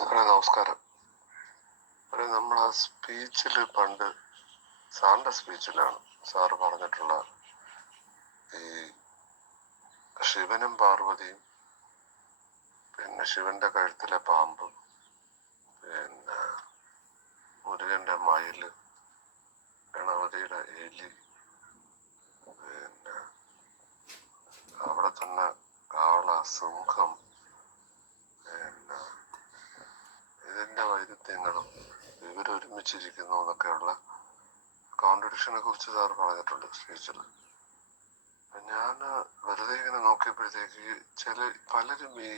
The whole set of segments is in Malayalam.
സാറേ നമസ്കാരം. സാറേ, നമ്മൾ ആ സ്പീച്ചിൽ പണ്ട് സാറിന്റെ സ്പീച്ചിലാണ് സാറ് പറഞ്ഞിട്ടുള്ള ഈ ശിവനും പാർവതിയും, പിന്നെ ശിവന്റെ കഴുത്തിലെ പാമ്പ്, പിന്നെ മുരുകന്റെ മയില്, ഗണപതിയുടെ എലി, പിന്നെ അവിടെ തന്നെ കാള, സിംഹം, പിന്നെ ഇതിന്റെ വൈരുദ്ധ്യങ്ങളും ഇവരൊരുമിച്ചിരിക്കുന്നു എന്നൊക്കെയുള്ള കോൺട്രഡിക്ഷനെ കുറിച്ച് സാർ പറഞ്ഞിട്ടുണ്ട് സ്പീച്ചിൽ. ഞാൻ വെറുതെ ഇങ്ങനെ നോക്കിയപ്പോഴത്തേക്ക് പലരും ഈ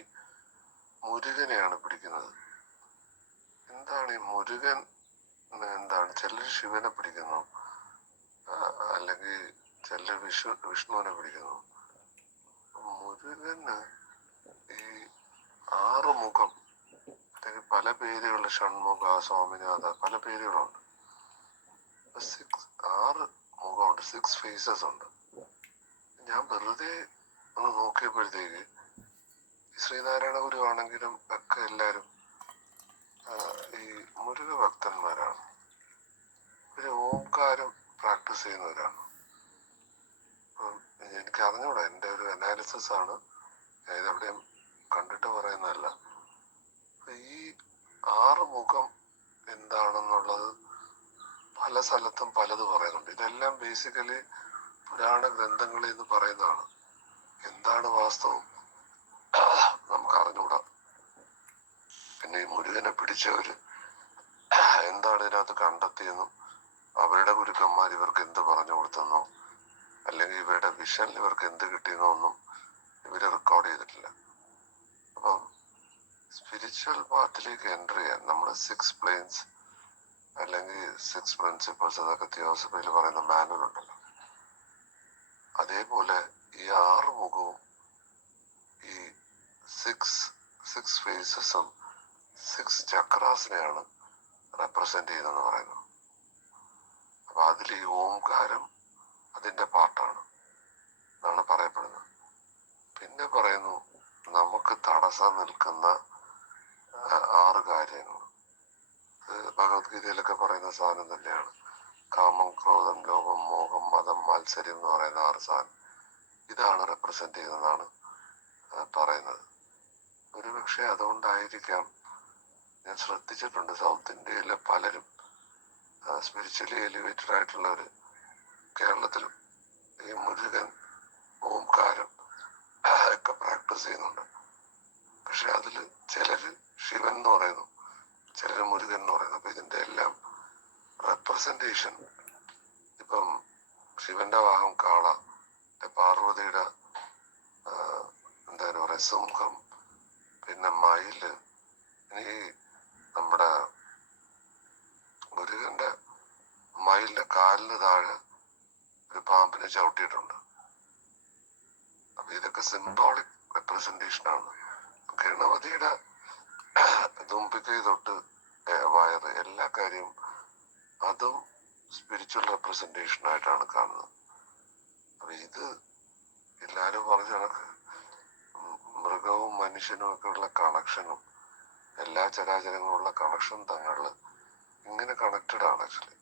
മുരുകനെയാണ് പിടിക്കുന്നത്. എന്താണ് ഈ മുരുകൻ? എന്താണ്? ചിലർ ശിവനെ പിടിക്കുന്നു, അല്ലെങ്കിൽ ചിലർ വിഷ്ണുവിനെ പിടിക്കുന്നു. മുരുകന് ഈ 6 മുഖം, അല്ലെങ്കിൽ പല പേരുകൾ, ഷൺമുഖ, സ്വാമിനാഥ, പല പേരുകളുണ്ട്. 6 മുഖമുണ്ട്, 6 ഫേസസ് ഉണ്ട്. ഞാൻ വെറുതെ ഒന്ന് നോക്കിയപ്പോഴത്തേക്ക് ശ്രീനാരായണ ഗുരു ആണെങ്കിലും ഒക്കെ എല്ലാവരും ഈ മുരുക ഭക്തന്മാരാണ്. ഇവര് ഓംകാരം പ്രാക്ടീസ് ചെയ്യുന്നവരാണ്. എനിക്ക് അറിഞ്ഞൂടാ, എൻ്റെ ഒരു അനാലിസിസ് ആണ്, ഇതെവിടെയും കണ്ടിട്ട് പറയുന്നതല്ല. ഈ 6 മുഖം എന്താണെന്നുള്ളത് പല സ്ഥലത്തും പലത് പറയുന്നുണ്ട്. ഇതെല്ലാം ബേസിക്കലി പുരാണ ഗ്രന്ഥങ്ങളിൽ നിന്ന് പറയുന്നതാണ്. എന്താണ് വാസ്തവം നമുക്ക് അറിഞ്ഞൂടാ. പിന്നെ ഈ മുരുകനെ പിടിച്ചവര് എന്താണ് ഇതിനകത്ത് കണ്ടെത്തിയെന്നും അവരുടെ ഗുരുക്കന്മാർ ഇവർക്ക് എന്ത് പറഞ്ഞു കൊടുത്തെന്നോ അല്ലെങ്കിൽ ഇവരുടെ വിഷനിൽ ഇവർക്ക് എന്ത് കിട്ടിയെന്നോ ഒന്നും ഇവര് റെക്കോർഡ് ചെയ്തിട്ടില്ല. അപ്പം സ്പിരിച്വൽ പാത്തിലേക്ക് എൻ്റർ ചെയ്യാൻ നമ്മൾ 6 പ്ലെയിൻസ് അല്ലെങ്കിൽ 6 പ്രിൻസിപ്പിൾസ് എന്നൊക്കെ തിയോസഫിയിൽ പറയുന്ന മാനുവൽ ഉണ്ടല്ലോ, അതേപോലെ ഈ 6 മുഖവും ഈ 6 ഫേസസും 6 ചക്രാസിനെയാണ് റെപ്രസെന്റ് ചെയ്യുന്നതെന്ന് പറയുന്നു. അപ്പൊ അതിൽ ഈ ഓംകാരം അതിന്റെ പാർട്ടാണ് എന്നാണ് പറയപ്പെടുന്നത്. പിന്നെ പറയുന്നു നമുക്ക് തടസ്സം നിൽക്കുന്ന 6 കാര്യങ്ങൾ. ഭഗവത്ഗീതയിലൊക്കെ പറയുന്ന സാധനം തന്നെയാണ്. കാമം, ക്രോധം, ലോഭം, മോഹം, മതം, മാത്സര്യം എന്ന് പറയുന്ന 6 സാധനം. ഇതാണ് റെപ്രസെന്റ് ചെയ്യുന്നതാണ് പറയുന്നത്. ഒരുപക്ഷെ അതുകൊണ്ടായിരിക്കാം ഞാൻ ശ്രദ്ധിച്ചിട്ടുണ്ട്, സൗത്ത് ഇന്ത്യയിലെ പലരും സ്പിരിച്വലി എലിവേറ്റഡ് ആയിട്ടുള്ളവര് കേരളത്തിലും ഈ മുരുകൻ, ഓംകാരം ഒക്കെ പ്രാക്ടീസ് ചെയ്യുന്നുണ്ട്. പക്ഷെ അതില് ചിലര് ശിവൻ എന്ന് പറയുന്നു, ചിലര് മുരുകൻ എന്ന് പറയുന്നു. അപ്പൊ ഇതിന്റെ എല്ലാം റെപ്രസെന്റേഷൻ, ഇപ്പം ശിവന്റെ വാഹം കാള, പാർവതിയുടെ എന്തായാലും പറയാ സിംഹം, പിന്നെ മയില്, ഇനി നമ്മുടെ മുരുകന്റെ മയിലിന്റെ കാലിന് താഴെ ഒരു പാമ്പിനെ ചവിട്ടിയിട്ടുണ്ട്. അപ്പൊ ഇതൊക്കെ സിംബോളിക് റെപ്രസെന്റേഷൻ ആണ്. ഗണപതിയുടെ തുമ്പിക്കൈ തൊട്ട് വയറ്, എല്ലാ കാര്യവും അതും സ്പിരിച്വൽ റെപ്രസെന്റേഷൻ ആയിട്ടാണ് കാണുന്നത്. അപ്പൊ ഇത് എല്ലാരും പറഞ്ഞ കണക്ക് മൃഗവും മനുഷ്യനും ഒക്കെ ഉള്ള കണക്ഷനും എല്ലാ ചരാചരങ്ങളുള്ള കണക്ഷൻ തങ്ങളിൽ ഇങ്ങനെ കണക്റ്റഡ് ആണ് ആക്ച്വലി.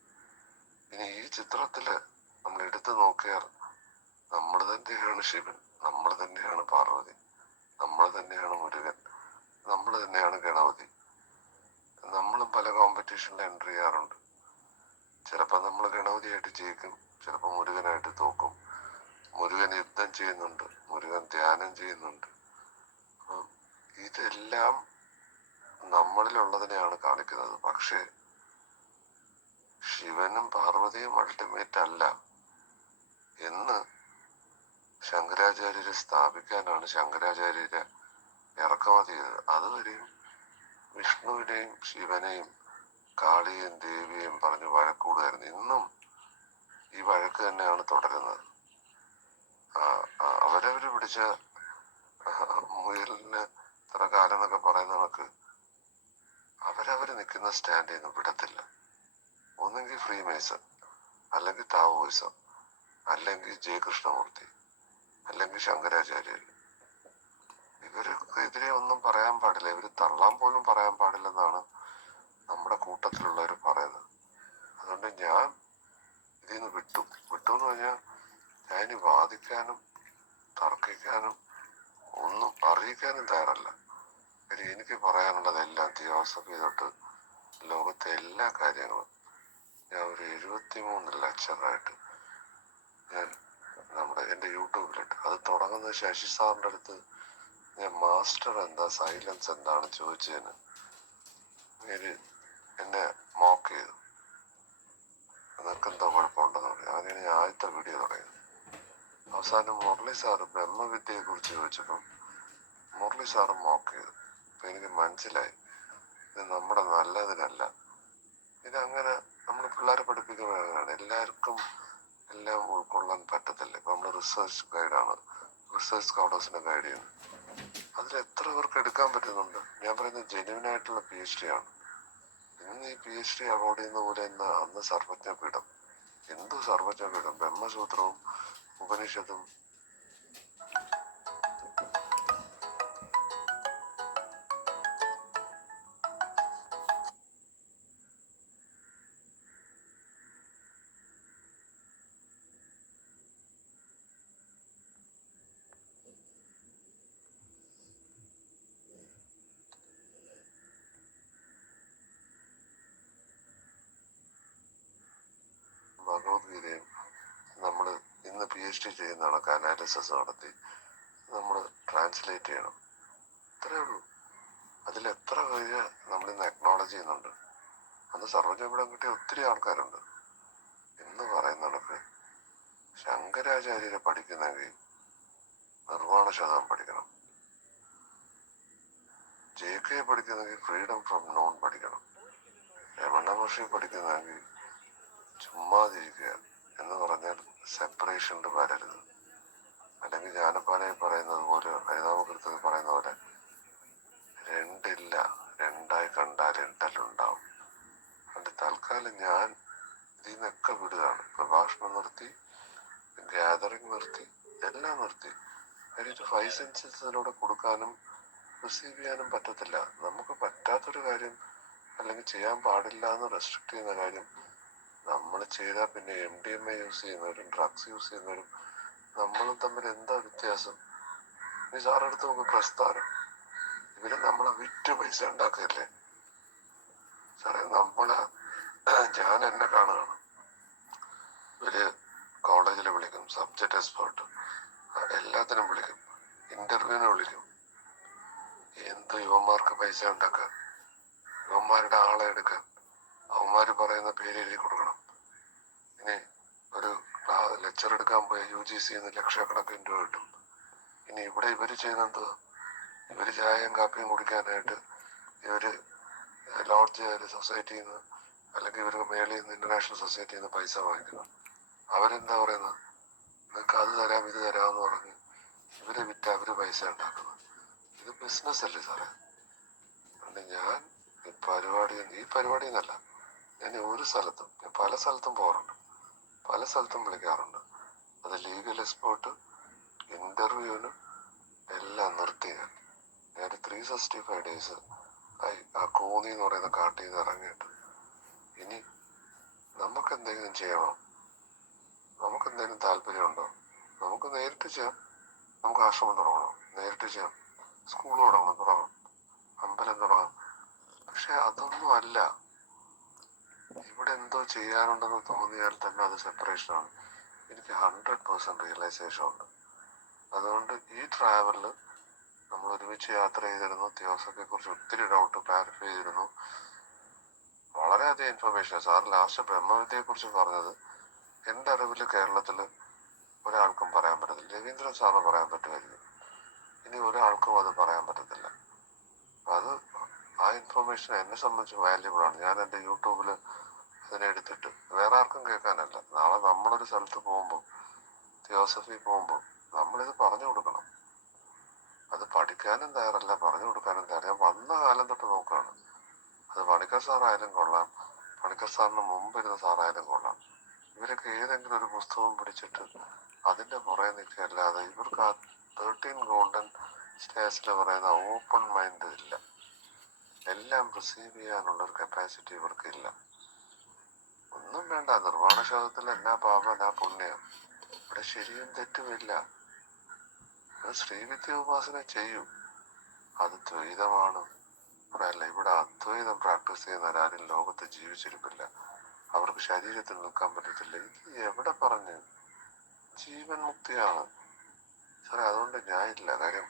ഇനി ഈ ചിത്രത്തില് നമ്മൾ എടുത്തു നോക്കിയാൽ നമ്മൾ തന്നെയാണ് ശിവൻ, നമ്മൾ തന്നെയാണ് പാർവതി, നമ്മൾ തന്നെയാണ് മുരുകൻ, നമ്മൾ തന്നെയാണ് ഗണപതി. നമ്മളും പല കോമ്പറ്റീഷനിൽ എൻട്രി ചെയ്യാറുണ്ട്. ചിലപ്പോൾ നമ്മൾ ഗണപതിയായിട്ട് ജയിക്കും, ചിലപ്പോൾ മുരുകനായിട്ട് തോക്കും. മുരുകൻ യുദ്ധം ചെയ്യുന്നുണ്ട്, മുരുകൻ ധ്യാനം ചെയ്യുന്നുണ്ട്. അപ്പം ഇതെല്ലാം നമ്മളിലുള്ളതിനെയാണ് കാണിക്കുന്നത്. പക്ഷേ ശിവനും പാർവതിയും അൾട്ടിമേറ്റ് അല്ല എന്ന് ശങ്കരാചാര്യരെ സ്ഥാപിക്കാനാണ് ശങ്കരാചാര്യരെ ഇറക്കുമതി ചെയ്തത്. അതുവരെയും വിഷ്ണുവിനെയും ശിവനെയും കാളിയെയും ദേവിയെയും പറഞ്ഞ് വഴക്കൂടുമായിരുന്നു. ഇന്നും ഈ വഴക്ക് തന്നെയാണ് തുടരുന്നത്. അവരവര് പിടിച്ച മുയലിന് ഇത്ര കാലം എന്നൊക്കെ പറയുന്ന കണക്ക് അവരവര് നിൽക്കുന്ന സ്റ്റാൻഡിൽ നിന്ന് വിടത്തില്ല. ഒന്നെങ്കിൽ ഫ്രീ മേസൺ, അല്ലെങ്കിൽ താവോയിസം, അല്ലെങ്കിൽ ജയകൃഷ്ണമൂർത്തി, അല്ലെങ്കിൽ ശങ്കരാചാര്യർ. ഇവർക്കെതിരെ ഒന്നും പറയാൻ പറയാൻ പാടില്ല, ഇവർ തള്ളാൻ പോലും പറയാൻ പാടില്ലെന്നാണ് നമ്മുടെ കൂട്ടത്തിലുള്ളവർ പറയുന്നത്. അതുകൊണ്ട് ഞാൻ ഇതിൽ നിന്ന് വിട്ടു എന്ന് പറഞ്ഞാൽ ഞാൻ ഇനി വാദിക്കാനും തർക്കിക്കാനും ഒന്നും അറിയിക്കാനും തയ്യാറല്ല. എനിക്ക് പറയാനുള്ളതെല്ലാം തിയോസഫി തൊട്ട് ലോകത്തെ എല്ലാ കാര്യങ്ങളും ഞാൻ ഒരു 73 ലെക്ചറായിട്ട് ഞാൻ എൻ്റെ യൂട്യൂബിലിട്ട്. അത് തുടങ്ങുന്നത് ശശി സാറിൻ്റെ അടുത്ത് ഞാൻ മാസ്റ്റർ എന്താ സൈലൻസ് എന്താണ് ചോദിച്ചതിന് ഇവര് എന്നെ മോക്ക് ചെയ്തു. നിനക്കെന്തോ കുഴപ്പമുണ്ടെന്ന് പറഞ്ഞു. അങ്ങനെയാണ് ഞാൻ ആദ്യത്തെ വീഡിയോ തുടങ്ങിയത്. അവസാനം മുരളി സാറ് ബ്രഹ്മവിദ്യയെ കുറിച്ച് ചോദിച്ചപ്പം മുരളി സാറ് മോക്ക് ചെയ്തു. അപ്പൊ എനിക്ക് മനസ്സിലായി ഇത് നമ്മുടെ നല്ലതിനല്ല. ഇതങ്ങനെ നമ്മൾ പിള്ളേരെ പഠിപ്പിക്കുന്നതാണ്. എല്ലാവർക്കും എല്ലാം ഉൾക്കൊള്ളാൻ പറ്റത്തില്ല. ഇപ്പൊ നമ്മൾ റിസർച്ച് ഗൈഡാണ്, റിസർച്ച് സ്കോളേഴ്സിനെ ഗൈഡ് ചെയ്യുന്നത്. അതിൽ എത്ര പേർക്ക് എടുക്കാൻ പറ്റുന്നുണ്ട്? ഞാൻ പറയുന്നത് ജെന്യുവിനായിട്ടുള്ള PhD ആണ്. ഇന്ന് ഈ PhD അവാർഡ് ചെയ്യുന്ന പോലെ അന്ന് സർവജ്ഞപീഠം, എന്തു സർവജ്ഞപീഠം, ബ്രഹ്മസൂത്രവും ഉപനിഷത്തും ഭഗവത്ഗീതയും നമ്മൾ ഇന്ന് PhD ചെയ്യുന്ന കണക്ക് അനാലിസിസ് നടത്തി നമ്മൾ ട്രാൻസ്ലേറ്റ് ചെയ്യണം. ഇത്രേ ഉള്ളൂ. അതിലെത്ര പേര് നമ്മളിന്ന് അക്നോളജ് ചെയ്യുന്നുണ്ട്? അന്ന് സർവജ്ഞപീഠം കിട്ടിയ ഒത്തിരി ആൾക്കാരുണ്ട്. എന്ന് പറയുന്ന കണക്ക് ശങ്കരാചാര്യരെ പഠിക്കുന്നെങ്കിൽ നിർവാണ ശതകം പഠിക്കണം. JK പഠിക്കുന്നെങ്കിൽ ഫ്രീഡം ഫ്രം നോൺ പഠിക്കണം. രമണ മഹർഷി പഠിക്കുന്നെങ്കിൽ ചുമ്മാതിരിക്കുക എന്ന് പറഞ്ഞാൽ സെപ്പറേഷനിൽ വരരുത്. അല്ലെങ്കിൽ ജ്ഞാനപ്പാലയിൽ പറയുന്നത് പോലെ, ഹരിനാമകീർത്തത്തിൽ പറയുന്ന പോലെ രണ്ടില്ല, രണ്ടായി കണ്ടാൽ രണ്ടല്ലുണ്ടാവും. അതുകൊണ്ട് തൽക്കാലം ഞാൻ ഇതിൽ നിന്നൊക്കെ വിടുകയാണ്. പ്രഭാഷണം നിർത്തി, ഗ്യാതറിങ് നിർത്തി, എല്ലാം നിർത്തി. കാര്യം 5 സെൻസസിലൂടെ കൊടുക്കാനും റിസീവ് ചെയ്യാനും പറ്റത്തില്ല. നമുക്ക് പറ്റാത്തൊരു കാര്യം അല്ലെങ്കിൽ ചെയ്യാൻ പാടില്ല എന്ന് റെസ്ട്രിക്ട് ചെയ്യുന്ന കാര്യം നമ്മൾ ചെയ്താൽ പിന്നെ MDMA യൂസ് ചെയ്യുന്നവരും ഡ്രഗ്സ് യൂസ് ചെയ്യുന്നവരും നമ്മളും തമ്മിൽ എന്താ വ്യത്യാസം? ഈ സാറെടുത്ത് നമുക്ക് പ്രസ്ഥാനം, ഇവര് നമ്മളെ വിറ്റ് പൈസ ഉണ്ടാക്കില്ലേ സാറേ? ഞാൻ എന്നെ കാണുകയാണ്, ഇവര് കോളേജിൽ വിളിക്കും, സബ്ജക്ട് എക്സ്പേർട്ട് എല്ലാത്തിനും വിളിക്കും, ഇന്റർവ്യൂവിന് വിളിക്കും. എന്ത് യുവന്മാർക്ക് പൈസ ഉണ്ടാക്കാൻ, യുവന്മാരുടെ ആളെ എടുക്കാൻ അവന്മാര് പറയുന്ന പേര് എഴുതി കൊടുക്കണം. ഇനി ഒരു ലെക്ചർ എടുക്കാൻ പോയ UGC ലക്ഷക്കണക്കിന് രൂപ കിട്ടും. ഇനി ഇവിടെ ഇവര് ചെയ്യുന്നത്, ഇവര് ചായയും കാപ്പിയും കുടിക്കാനായിട്ട് ഇവര് ലോഡ്ജ് സൊസൈറ്റിയിൽ നിന്ന് അല്ലെങ്കിൽ ഇവർക്ക് മേളിൽ നിന്ന് ഇന്റർനാഷണൽ സൊസൈറ്റിയിൽ നിന്ന് പൈസ വാങ്ങിക്കണം. അവരെന്താ പറയുന്നത്? നിങ്ങൾക്ക് അത് തരാം ഇത് തരാമെന്ന് പറഞ്ഞ് ഇവര് വിറ്റ് അവര് പൈസ ഉണ്ടാക്കുന്നത്. ഇത് ബിസിനസ് അല്ലേ സാറേ? അതുകൊണ്ട് ഞാൻ ഈ പരിപാടി എന്നല്ല, ഞാൻ ഒരു സ്ഥലത്തും, ഞാൻ പല സ്ഥലത്തും പോകാറുണ്ട്, പല സ്ഥലത്തും വിളിക്കാറുണ്ട്. അത് ലീഗൽ എക്സ്പേർട്ട്, ഇന്റർവ്യൂവിന് എല്ലാം നിർത്തി. ഞാൻ 365 days ആ കോന്നി എന്ന് പറയുന്ന കാട്ടിൽ നിന്ന് ഇറങ്ങിയിട്ട് ഇനി നമുക്ക് എന്തെങ്കിലും ചെയ്യണം, നമുക്ക് എന്തെങ്കിലും താല്പര്യമുണ്ടോ? നമുക്ക് നേരിട്ട് ചെയ്യാം. നമുക്ക് ആശ്രമം തുടങ്ങണം, നേരിട്ട് ചെയ്യാം. സ്കൂൾ തുടങ്ങണം, അമ്പലം തുടങ്ങാം. പക്ഷെ അതൊന്നും അല്ല. ഇവിടെ എന്തോ ചെയ്യാനുണ്ടെന്ന് തോന്നിയാൽ തന്നെ അത് സെപ്പറേഷനാണ്. എനിക്ക് 100% റിയലൈസേഷൻ ഉണ്ട്. അതുകൊണ്ട് ഈ ട്രാവലില് നമ്മൾ ഒരുമിച്ച് യാത്ര ചെയ്തിരുന്നു. തിയോസഫിയെ കുറിച്ച് ഒത്തിരി ഡൗട്ട് ക്ലാരിഫൈ ചെയ്തിരുന്നു. വളരെയധികം ഇൻഫർമേഷൻ. സാർ ലാസ്റ്റ് ബ്രഹ്മവിദ്യയെ കുറിച്ച് പറഞ്ഞത് എൻ്റെ അറിവിൽ കേരളത്തിൽ ഒരാൾക്കും പറയാൻ പറ്റത്തില്ല. രവീന്ദ്രൻ സാറിന് പറയാൻ പറ്റുമായിരിക്കും, ഇനി ഒരാൾക്കും അത് പറയാൻ പറ്റത്തില്ല. അത് ആ ഇൻഫർമേഷൻ എന്നെ സംബന്ധിച്ച് വാല്യുബിൾ ആണ്. ഞാൻ എൻ്റെ യൂട്യൂബിൽ അതിനെ എടുത്തിട്ട് വേറെ ആർക്കും കേൾക്കാനല്ല, നാളെ നമ്മളൊരു സ്ഥലത്ത് പോകുമ്പോൾ, തിയോസഫി പോകുമ്പോൾ നമ്മളിത് പറഞ്ഞു കൊടുക്കണം. അത് പഠിക്കാനും തയ്യാറല്ല, പറഞ്ഞു കൊടുക്കാനും തയ്യാറല്ല. ഞാൻ വന്ന കാലം തൊട്ട് നോക്കുകയാണ്. അത് പണിക്കർ സാറായാലും കൊള്ളാം, പണിക്കർ സാറിന് മുമ്പിരുന്ന സാറായാലും കൊള്ളാം. ഇവരൊക്കെ ഏതെങ്കിലും ഒരു പുസ്തകം പിടിച്ചിട്ട് അതിന്റെ പുറകെ നിൽക്കുകയല്ലാതെ ഇവർക്ക് ആ 13 ഗോൾഡൻ സ്റ്റേസിൽ പറയുന്ന ഓപ്പൺ മൈൻഡ് ഇല്ല. എല്ലാം റിസീവ് ചെയ്യാനുള്ളൊരു കപ്പാസിറ്റി ഇവർക്കില്ല. ഒന്നും വേണ്ട, നിർവ്വാണ ശോകത്തിൽ എന്നാ പാപം എന്നാ പുണ്യം, ഇവിടെ ശരിയും തെറ്റുമില്ല. ശ്രീവിദ്യ ഉപാസന ചെയ്യൂ, അത് ദ്വൈതമാണ്. അല്ല, ഇവിടെ അദ്വൈതം പ്രാക്ടീസ് ചെയ്യുന്നവരാരും ലോകത്ത് ജീവിച്ചിരിപ്പില്ല. അവർക്ക് ശരീരത്തിൽ നിൽക്കാൻ പറ്റത്തില്ല. ഇത് എവിടെ പറഞ്ഞു? ജീവൻ മുക്തിയാണ് സാറേ. അതുകൊണ്ട് ഞാൻ ഇല്ല. കാര്യം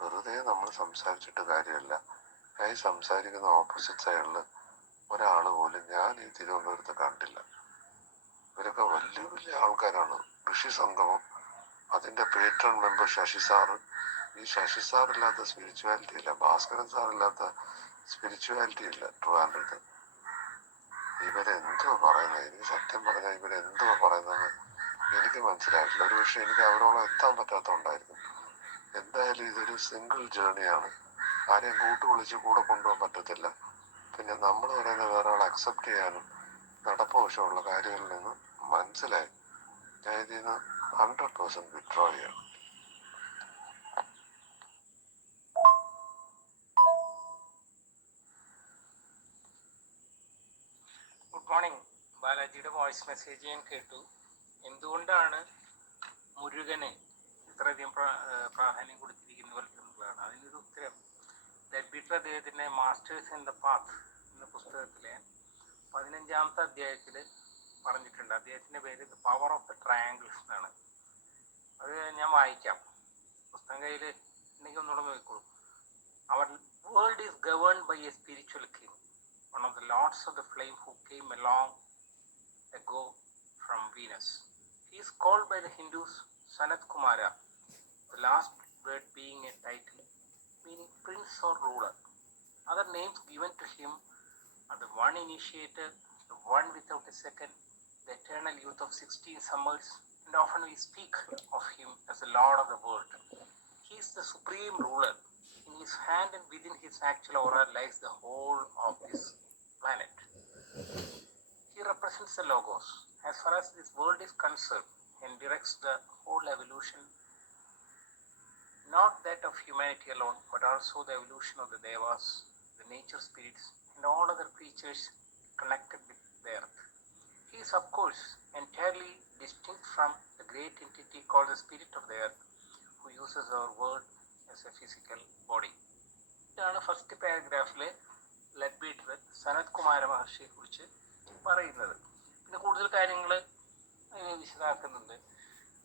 വെറുതെ നമ്മൾ സംസാരിച്ചിട്ട് കാര്യമല്ല. ഞാൻ ഈ സംസാരിക്കുന്ന ഓപ്പോസിറ്റ് സൈഡില് ഒരാള് പോലും ഞാൻ ഈ തിരുവനന്തപുരത്ത് കണ്ടില്ല. ഇവരൊക്കെ വലിയ വലിയ ആൾക്കാരാണ്. ഋഷി സംഗമം, അതിന്റെ പേട്രൺ മെമ്പർ ശശി സാറ്. ഈ ശശി സാറില്ലാത്ത സ്പിരിച്വാലിറ്റി ഇല്ല, ഭാസ്കരൻ സാറില്ലാത്ത സ്പിരിച്വാലിറ്റി ഇല്ല ട്രിവാൻഡ്രത്ത്. ഇവരെന്തോ പറയുന്നത്, എനിക്ക് സത്യം പറഞ്ഞാൽ ഇവരെന്തോ പറയുന്നത് എനിക്ക് മനസ്സിലായിട്ടില്ല. ഒരു പക്ഷെ എനിക്ക് അവരോളം എത്താൻ പറ്റാത്തതുകൊണ്ടായിരിക്കും. എന്തായാലും ഇതൊരു സിംഗിൾ ജേർണിയാണ്. ആരെയും വിളിച്ച് കൂടെ കൊണ്ടുപോകാൻ പറ്റത്തില്ല. പിന്നെ നമ്മൾ പറയുന്ന വേറെ ആൾ അക്സെപ്റ്റ് ചെയ്യാനും നടപ്പുവശമുള്ള കാര്യങ്ങളിൽ നിന്ന് മനസ്സിലായി. ഞാൻ ഇതിൽ നിന്ന് 100% വിഡ്രോ ചെയ്യണം. Good morning. ബാലാജിയുടെ വോയിസ് മെസ്സേജ് ഞാൻ കേട്ടു. എന്തുകൊണ്ടാണ് മുരുകന് ഇത്രയധികം പ്രാധാന്യം കൊടുത്തിരിക്കുന്നതാണ് അതിനൊരു ഉത്തരം ലഡ്ബീറ്റർ അദ്ദേഹത്തിൻ്റെ മാസ്റ്റേഴ്സ് ഇൻ ദ പാത്ത് എന്ന പുസ്തകത്തിലെ 15ാമത്തെ അധ്യായത്തിൽ പറഞ്ഞിട്ടുണ്ട്. അദ്ദേഹത്തിൻ്റെ പേര് the power of the triangles എന്നാണ്. അത് ഞാൻ വായിക്കാം. പുസ്തകം കയ്യിൽ ഉണ്ടെങ്കിൽ ഒന്നുകൂടെ നോക്കിക്കോളൂ. Our world is governed by a spiritual king, one of the lords of the flame who came along ago from Venus. He is called by the Hindus Sanat Kumara, the last word being a title meaning prince or ruler. Other names given to him are the one initiator, the one without a second, the eternal youth of 16 summers, and often we speak of him as the Lord of the world. He is the supreme ruler. In his hand and within his actual aura lies the whole of this planet. He represents the Logos as far as this world is concerned and directs the whole evolution, not that of humanity alone, but also the evolution of the Devas, the nature spirits, and all other creatures connected with the earth. He is, of course, entirely distinct from the great entity called the spirit of the earth, who uses our world as a physical body. ഇതാണ് ഫസ്റ്റ് പാരഗ്രാഫിൽ ലഡ്ബീറ്റർ സനത് കുമാര മഹർഷിയെ കുറിച്ച് പറയുന്നത്. പിന്നെ കൂടുതൽ കാര്യങ്ങൾ അതിനെ വിശദമാക്കുന്നുണ്ട്.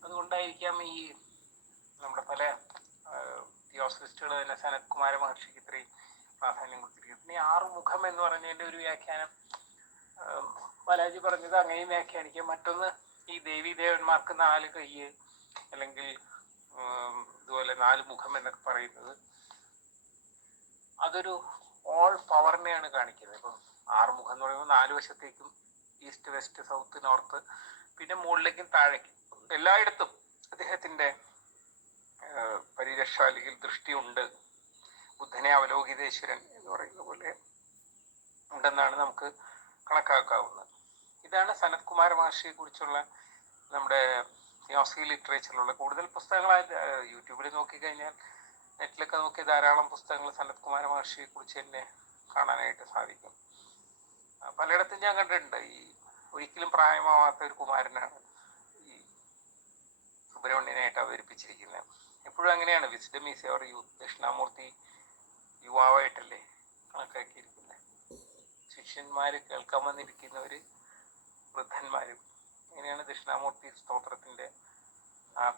അതുകൊണ്ടായിരിക്കാം ഈ നമ്മുടെ പല തിയോസഫിസ്റ്റുകൾ തന്നെ സനത് കുമാര മഹർഷിക്ക് ഇത്രയും പ്രാധാന്യം കൊടുത്തിരിക്കുന്നത്. പിന്നെ 6 മുഖം എന്ന് പറഞ്ഞതിൻ്റെ ഒരു വ്യാഖ്യാനം ബാലാജി പറഞ്ഞത് അങ്ങനെയും വ്യാഖ്യാനിക്കാം. മറ്റൊന്ന് ഈ ദേവീ ദേവന്മാർക്ക് 4 കൈ അല്ലെങ്കിൽ ഇതുപോലെ 4 മുഖം എന്നൊക്കെ പറയുന്നത് അതൊരു ഓൾ പവറിനെയാണ് കാണിക്കുന്നത്. ഇപ്പം 6 മുഖം എന്ന് പറയുമ്പോൾ 4 വശത്തേക്കും ഈസ്റ്റ് വെസ്റ്റ് സൗത്ത് നോർത്ത് പിന്നെ മുകളിലേക്കും താഴേക്കും എല്ലായിടത്തും അദ്ദേഹത്തിൻ്റെ പരിരക്ഷ അല്ലെങ്കിൽ ദൃഷ്ടിയുണ്ട്. ബുദ്ധനെ അവലോകിതേശ്വരൻ എന്ന് പറയുന്ന പോലെ ഉണ്ടെന്നാണ് നമുക്ക് കണക്കാക്കാവുന്നത്. ഇതാണ് സനത് കുമാര മഹർഷിയെ കുറിച്ചുള്ള നമ്മുടെ തിയോസഫി ലിറ്ററേച്ചറിലുള്ള കൂടുതൽ പുസ്തകങ്ങൾ. യൂട്യൂബിൽ നോക്കിക്കഴിഞ്ഞാൽ നെറ്റിലൊക്കെ നോക്കി ധാരാളം പുസ്തകങ്ങൾ സനത് കുമാര മഹർഷിയെ കുറിച്ച് തന്നെ കാണാനായിട്ട് സാധിക്കും. പലയിടത്തും ഞാൻ കണ്ടിട്ടുണ്ട് ഈ ഒരിക്കലും പ്രായമാവാത്ത ഒരു കുമാരനാണ് ഈ സുബ്രഹ്മണ്യനായിട്ട് അവതരിപ്പിച്ചിരിക്കുന്നത്. എപ്പോഴും അങ്ങനെയാണ്. Wisdom is your youth. ദക്ഷിണാമൂർത്തി യുവാവായിട്ടല്ലേ കണക്കാക്കിയിരിക്കുന്നത്. ശിഷ്യന്മാർ കേൾക്കാൻ വന്നിരിക്കുന്നവർ വൃദ്ധന്മാരും. ഇങ്ങനെയാണ് ദക്ഷിണാമൂർത്തി സ്തോത്രത്തിൻ്റെ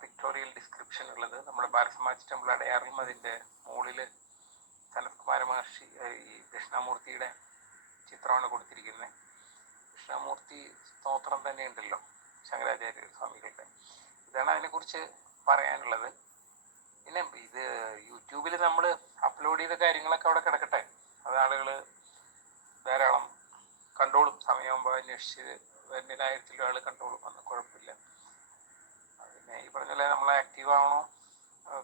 പിക്ടോറിയൽ ഡിസ്ക്രിപ്ഷൻ ഉള്ളത്. നമ്മുടെ ബാലസമാജ് ടെമ്പിൾ അടയാറിലും അതിൻ്റെ മുകളിൽ സനത് കുമാര മഹർഷി ഈ ദക്ഷിണാമൂർത്തിയുടെ ചിത്രമാണ് കൊടുത്തിരിക്കുന്നത്. ദക്ഷിണാമൂർത്തി സ്തോത്രം തന്നെ ഉണ്ടല്ലോ ശങ്കരാചാര്യ സ്വാമികളുടെ. ഇതാണ് അതിനെക്കുറിച്ച് പറയാനുള്ളത്. പിന്നെ ഇത് യൂട്യൂബിൽ നമ്മൾ അപ്ലോഡ് ചെയ്ത കാര്യങ്ങളൊക്കെ അവിടെ കിടക്കട്ടെ. അത് ആളുകൾ ധാരാളം കണ്ടോളും. സമയമാകുമ്പോൾ അന്വേഷിച്ച് വരുന്ന 1000 ആൾ കണ്ടോളും. അന്ന് കുഴപ്പമില്ല. പിന്നെ ഈ പറഞ്ഞ പോലെ നമ്മൾ ആക്റ്റീവ് ആവണോ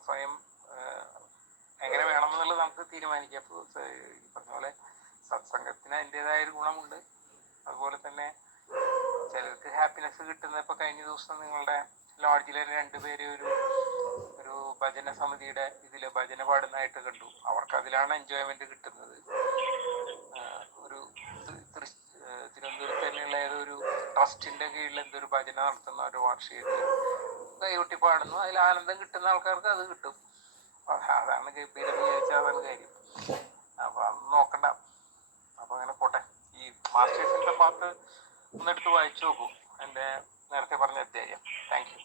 സ്വയം എങ്ങനെ വേണമെന്നുള്ളത് നമുക്ക് തീരുമാനിക്കാം. അപ്പോൾ ഈ പറഞ്ഞ പോലെ സത്സംഗത്തിന് അതിൻ്റെതായ ഒരു ഗുണമുണ്ട്. അതുപോലെ തന്നെ ചിലർക്ക് ഹാപ്പിനെസ് കിട്ടുന്നത് ഇപ്പോൾ കഴിഞ്ഞ ദിവസം നിങ്ങളുടെ ലോഡ്ജിലെ 2 പേര് ഒരു ഒരു ഭജന സമിതിയുടെ ഇതില് ഭജന പാടുന്നതായിട്ട് കണ്ടു. അവർക്ക് അതിലാണ് എൻജോയ്മെന്റ് കിട്ടുന്നത്. ഒരു തിരുവനന്തപുരത്ത് തന്നെയുള്ള ഏതൊരു ട്രസ്റ്റിന്റെ കീഴിൽ എന്തൊരു ഭജന നടത്തുന്ന ഒരു വാർഷികത്തിൽ കൈകൊട്ടി പാടുന്നു, അതിൽ ആനന്ദം കിട്ടുന്ന ആൾക്കാർക്ക് അത് കിട്ടും. അതാണ് ഗംഭീരം വിചാരിച്ചാൽ അതാണ് കാര്യം. അപ്പൊ അത് നോക്കണ്ട. അപ്പൊ അങ്ങനെ പോട്ടെ. ഈ മാസ്റ്റേഴ്സിന്റെ പാത്ത് ഒന്നെടുത്ത് വായിച്ചു നോക്കൂ, എൻ്റെ നേരത്തെ പറഞ്ഞ അധ്യായം. Thank you.